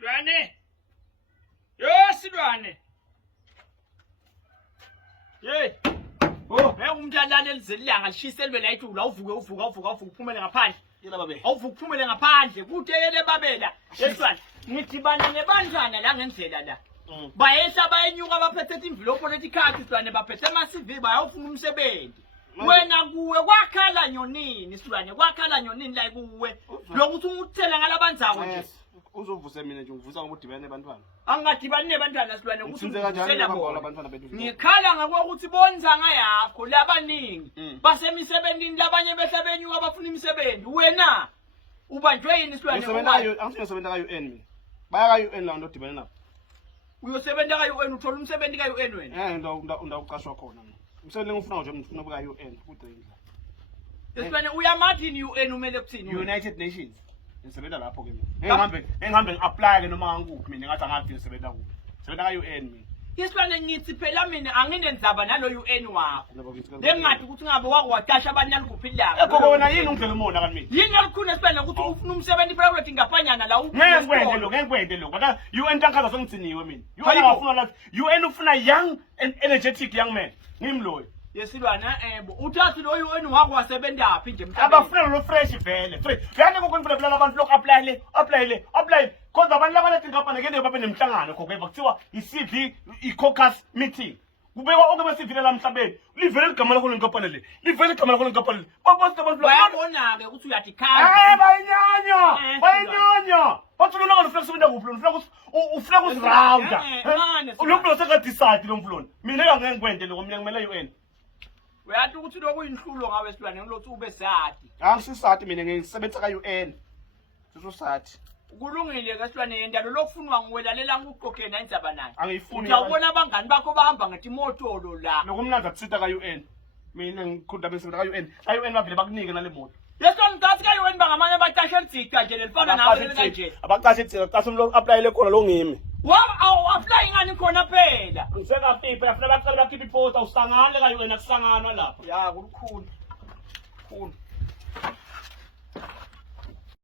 Slwane. Yo Slwane. Hey. Oh, umntana elizilanga lishise libe la ithula uvuke uphumele ngaphandle. Yena babe. Awuvuke uphumele ngaphandle. Kuteyele babela. Yeslwane, ngithibana nebandlana la ngendlela la. Bayehla bayenyuka baphethe imvlopo letikhathi Slwane baphethe ama CV bayofuna umsebenzi. Wena kuwe kwakhala nyonini Slwane kwakhala nyonini la kuwe. Lokuthi umuthela ngalabanzayo nje. Uzovuse mina nje ngivusa ngoba udibane nebantwana. Angadibani nebantwana Slwane ukuthi uthela abantwana bethu. Ngikhala ngakokuthi bonzanga yakho labaningi basemisebenzini labanye behla benyuka abafuna imisebenzi wena ubanjwe yini Slwane Ngisebenza ka UN mina. Baya ka UN la ndodibane nabo. Uyosebenza ka UN uthola umsebenzi ka UN wena? Ndawuqashwa khona mina. Umsebenzi ngifuna nje ngifuna ubuka UN kudinga. Slwane uyamathi UN umele kuthini? United Nations. Ngisebenza lapho ke mina. Ngihambe ngi-apply ke noma ngikuphi mina ngathi angathi ngisebenza kuphi. Ngisebenza ka UN mina. Slwane ngithi phela mina anginenzaba nalo UN wakho. Lengathi ukuthi ngabe wakwaqasha abanye kuphi ilanga. Gogo wena yini ungidlela umona kanti mina? Yini alikhuna Slwane ukuthi ufuna umsebenzi private ngapanyana la Ngikwende lo. Baka UN tankaza sengitsiniwe mina. UN ngafuna la UN ufuna young and energetic young man. Ngimloyo. Yesilwane uthathi lo UN wakho wasebenza phi nje mhlawumbe abafuna lo fresh vele fresh yani kokwenzela phela abantu lokho apply cause abantu labathi ngapha ngene babe nemhlangano kokho kuthiwa iCV iCaucus meeting kubekwa onke beCV la emhlabeni livele igama lakho lenkapana le livele igama lakho lenkapana le babose abantu bayabona ke ukuthi uyadikhala bayinyanya bathi lo ngalo flex ubenda kuphi lo ufuna ukuround lo mflo seka decide lo mflo mina ngeke ngikwende lo mina ngimele UN uyathi ukuthi lokhu inhlulo ngawe Slwane ngilothi ube sathi angisisati mina ngisebenza ka UN sizosathi kulungile ke Slwane yenda lo lokufunwa ngiwelalela ngikuqoqena indzaba naye angiyifuni uyabona abangani bakho bahamba ngathi motolo la lokumnanza kusita ka UN mina ngikhunda besebenza ka UN UN bavele bakunike nale moto yesona ngathi ka UN bangamanye abaqashe elitsika nje lelifana nawe kanje abaqashe itsika qashe umlo apply le khona lo ngimi apply ngani khona phela ngiseka afuna baqala bakhipha iposta usangane ka UN akusanganwa lapha ya kulukhulu